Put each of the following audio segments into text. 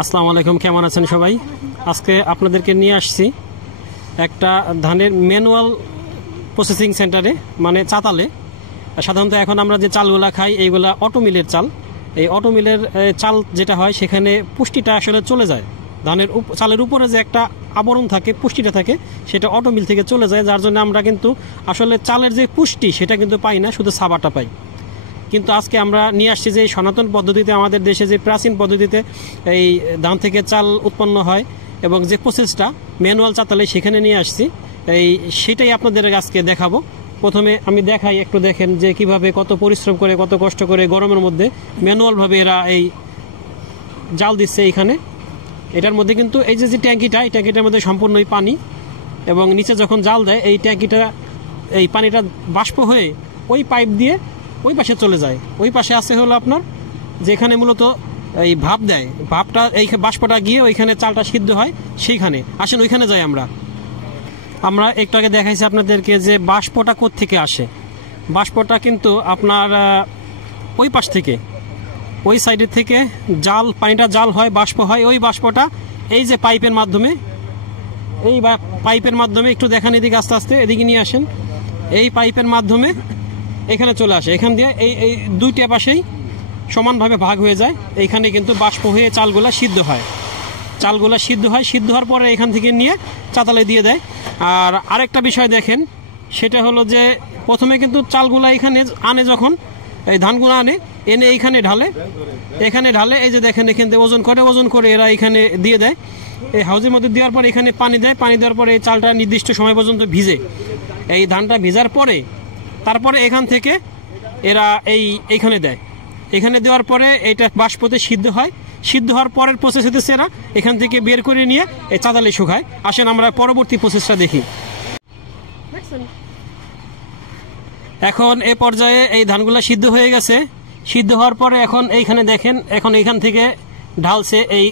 আসসালামু আলাইকুম, কেমন আছেন সবাই? আজকে আপনাদেরকে নিয়ে আসছি একটা ধানের ম্যানুয়াল প্রসেসিং সেন্টারে, মানে চাতালে। সাধারণত এখন আমরা যে চালগুলা খাই এইগুলা অটো মিলের চাল। এই অটো মিলের চাল যেটা হয় সেখানে পুষ্টিটা আসলে চলে যায়, ধানের চালের উপরে যে একটা আবরণ থাকে, পুষ্টিটা থাকে, সেটা অটো মিল থেকে চলে যায়, যার জন্য আমরা কিন্তু আসলে চালের যে পুষ্টি সেটা কিন্তু পাই না, শুধু সাবাটা পাই। কিন্তু আজকে আমরা নিয়ে আসছি যে সনাতন পদ্ধতিতে, আমাদের দেশে যে প্রাচীন পদ্ধতিতে এই ধান থেকে চাল উৎপন্ন হয় এবং যে প্রসেসটা ম্যানুয়াল চাতালে, সেখানে নিয়ে আসছি। সেটাই আপনাদের আজকে দেখাবো। প্রথমে আমি দেখাই, একটু দেখেন যে কিভাবে কত পরিশ্রম করে, কত কষ্ট করে গরমের মধ্যে ম্যানুয়ালভাবে এরা এই জাল দিচ্ছে এইখানে। এটার মধ্যে কিন্তু এই যে ট্যাঙ্কিটা, এই ট্যাঙ্কিটার মধ্যে সম্পূর্ণই পানি, এবং নিচে যখন জাল দেয় এই ট্যাঙ্কিটা, এই পানিটা বাষ্প হয়ে ওই পাইপ দিয়ে ওই পাশে চলে যায়। ওই পাশে আছে হলো আপনার যেখানে মূলত এই ভাপ দেয়, ভাপটা এই বাষ্পটা গিয়ে ওইখানে চালটা সিদ্ধ হয়, সেইখানে আসেন, ওইখানে যাই আমরা একটু আগে দেখাইছি আপনাদেরকে যে বাষ্পটা কোত্থেকে আসে। বাষ্পটা কিন্তু আপনার ওই পাশ থেকে, ওই সাইডের থেকে জাল, পানিটা জাল হয়, বাষ্প হয়, ওই বাষ্পটা এই যে পাইপের মাধ্যমে, এই পাইপের মাধ্যমে, একটু দেখান এদিকে, আস্তে আস্তে এদিকে নিয়ে আসেন, এই পাইপের মাধ্যমে এখানে চলে আসে। এখান দিয়ে এই দুইটা পাশেই সমানভাবে ভাগ হয়ে যায়। এইখানে কিন্তু বাষ্প হয়ে চালগুলা সিদ্ধ হয়। চালগুলা সিদ্ধ হয়, সিদ্ধ হওয়ার পরে এখান থেকে নিয়ে চাতালে দিয়ে দেয়। আর আরেকটা বিষয় দেখেন, সেটা হলো যে প্রথমে কিন্তু চালগুলা এখানে আনে, যখন এই ধানগুলো এনে এইখানে ঢালে, এই যে দেখেন এখান থেকে ওজন করে এরা এখানে দিয়ে দেয়। এই হাউজের মধ্যে দেওয়ার পর এখানে পানি দেয়, পানি দেওয়ার পরে এই চালটা নির্দিষ্ট সময় পর্যন্ত ভিজে। এই ধানটা ভিজার পরে তারপরে এখান থেকে এরা এইখানে দেয়। এখানে দেওয়ার পরে এটা বাষ্পতে সিদ্ধ হয়, সিদ্ধ হওয়ার পরের প্রসেস হতেছে এরা এখান থেকে বের করে নিয়ে এই চাতালে শুকায়। আসেন আমরা পরবর্তী প্রসেসটা দেখি। এখন এ পর্যায়ে এই ধানগুলা সিদ্ধ হয়ে গেছে। সিদ্ধ হওয়ার পরে এখন এইখানে দেখেন, এখন এইখান থেকে ঢালছে এই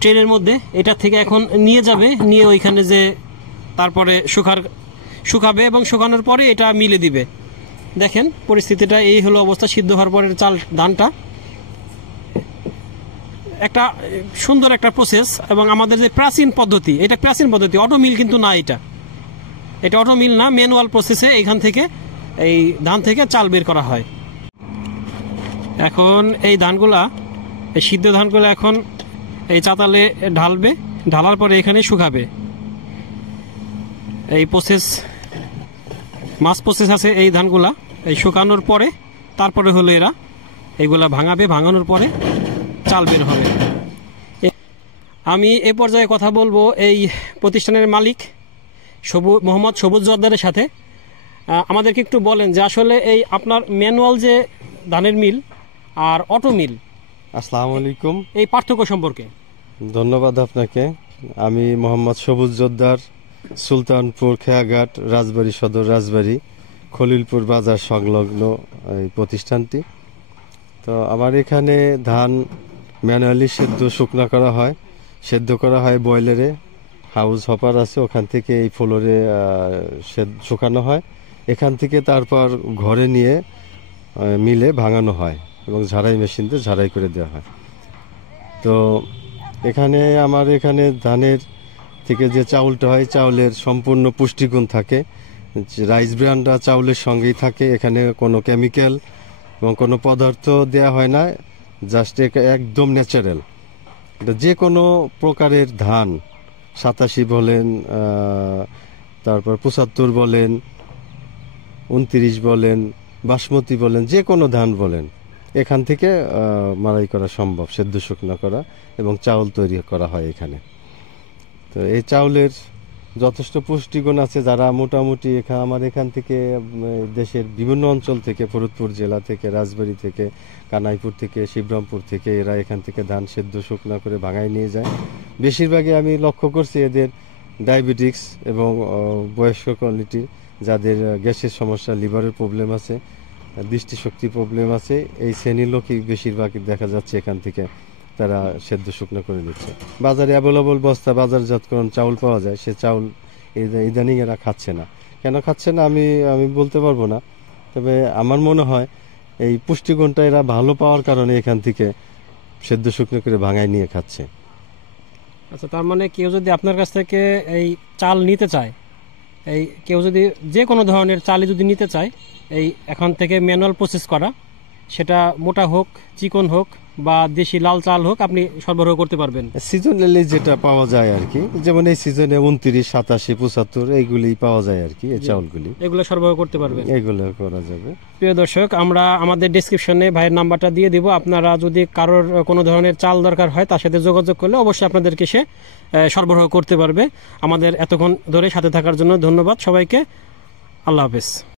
ট্রেনের মধ্যে, এটা থেকে এখন নিয়ে যাবে, নিয়ে ওইখানে যে তারপরে শুকাবে এবং শুকানোর পরে এটা মিলে দিবে। দেখেন পরিস্থিতিটা এই হলো অবস্থা। সিদ্ধ হওয়ার পরের চাল, ধানটা একটা সুন্দর একটা প্রসেস। এবং আমাদের যে প্রাচীন পদ্ধতি, এটা প্রাচীন পদ্ধতি, অটো মিল কিন্তু না, এটা অটো মিল না, ম্যানুয়াল প্রসেসে এইখান থেকে এই ধান থেকে চাল বের করা হয়। এখন এই ধানগুলা, এই সিদ্ধ ধানগুলো এখন এই চাতালে ঢালবে, ঢালার পরে এখানে শুকাবে। এই প্রসেস, মাস প্রসেস আছে এই ধানগুলা। এই শুকানোর পরে তারপরে হলো এরা এইগুলা ভাঙাবে, ভাঙানোর পরে চাল বের হবে। আমি এ পর্যায়ে কথা বলবো এই প্রতিষ্ঠানের মালিক মোহাম্মদ সবুজ জোয়ারদারের সাথে। আমাদেরকে একটু বলেন যে আসলে এই আপনার ম্যানুয়াল যে ধানের মিল আর অটো মিল, আসসালামু আলাইকুম, এই পার্থক্য সম্পর্কে। ধন্যবাদ আপনাকে। আমি মোহাম্মদ সবুজ জোয়ারদার, সুলতানপুর খেয়াঘাট, রাজবাড়ী সদর, রাজবাড়ী খলিলপুর বাজার সংলগ্ন এই প্রতিষ্ঠানটি। তো আমার এখানে ধান ম্যানুয়ালি শুকনা করা হয়, সেদ্ধ করা হয় বয়লারে, হাউস হপার আছে, ওখান থেকে এই ফ্লোরে শুকানো হয়। এখান থেকে তারপর ঘরে নিয়ে মিলে ভাঙানো হয় এবং ঝাড়াই মেশিন দিয়ে ঝাড়াই করে দেওয়া হয়। তো আমার এখানে ধানের থেকে যে চাউলটা হয়, চাউলের সম্পূর্ণ পুষ্টিগুণ থাকে। রাইস ব্র্যান্ডটা চাউলের সঙ্গেই থাকে, এখানে কোনো কেমিক্যাল এবং কোনো পদার্থ দেয়া হয় না, জাস্ট একদম ন্যাচারাল। এটা যে কোনো প্রকারের ধান, 87 বলেন, তারপর 75 বলেন, 29 বলেন, বাসমতি বলেন, যে কোনো ধান বলেন, এখান থেকে মাড়াই করা সম্ভব, সেদ্ধ শুকনো করা এবং চাউল তৈরি করা হয় এখানে। তো এই চাউলের যথেষ্ট পুষ্টিগুণ আছে। যারা মোটামুটি আমার এখান থেকে দেশের বিভিন্ন অঞ্চল থেকে, ফরিদপুর জেলা থেকে, রাজবাড়ী থেকে, কানাইপুর থেকে, শিবরামপুর থেকে, এরা এখান থেকে ধান সেদ্ধ শুকনা করে ভাঙায় নিয়ে যায়। বেশিরভাগই আমি লক্ষ্য করছি এদের ডায়াবেটিক্স এবং বয়স্ক কোয়ালিটি, যাদের গ্যাসের সমস্যা, লিভারের প্রবলেম আছে, দৃষ্টিশক্তি প্রবলেম আছে, এই শ্রেণীর লোকই বেশিরভাগই দেখা যাচ্ছে এখান থেকে তারা সেদ্ধ শুকনো করে নিচ্ছে। বাজারে অ্যাভেলেবল বস্তা বাজারজাতকরণ চাউল পাওয়া যায়, সে চাউল ইদানিং এরা খাচ্ছে না। কেন খাচ্ছে না আমি বলতে পারবো না, তবে আমার মনে হয় এই পুষ্টিগুণটা এরা ভালো পাওয়ার কারণে এখান থেকে সেদ্ধ শুকনো করে ভাঙায় নিয়ে খাচ্ছে। আচ্ছা, তার মানে কেউ যদি আপনার কাছ থেকে এই চাল নিতে চায়, এই কেউ যদি যে কোনো ধরনের চালই যদি নিতে চায়, এই এখন থেকে ম্যানুয়াল প্রসেস করা, সেটা মোটা হোক, চিকন হোক বা দেশি লাল চাল হোক, আপনি সরবরাহ করতে পারবেন। সিজনালি যেটা পাওয়া যায় আর কি, যেমন এই সিজনে 29, 87, 75 এইগুলি পাওয়া যায় আর কি, এই চাউলগুলি এগুলো সরবরাহ করতে পারবেন, এগুলো করা যাবে। প্রিয় দর্শক, আমরা আমাদের ডেসক্রিপশনে ভাইয়ের নাম্বারটা দিয়ে দিব। আপনারা যদি কারোর কোনো ধরনের চাল দরকার হয় তার সাথে যোগাযোগ করলে অবশ্যই আপনাদেরকে সে সরবরাহ করতে পারবে। আমাদের এতক্ষণ ধরে সাথে থাকার জন্য ধন্যবাদ সবাইকে। আল্লাহ হাফেজ।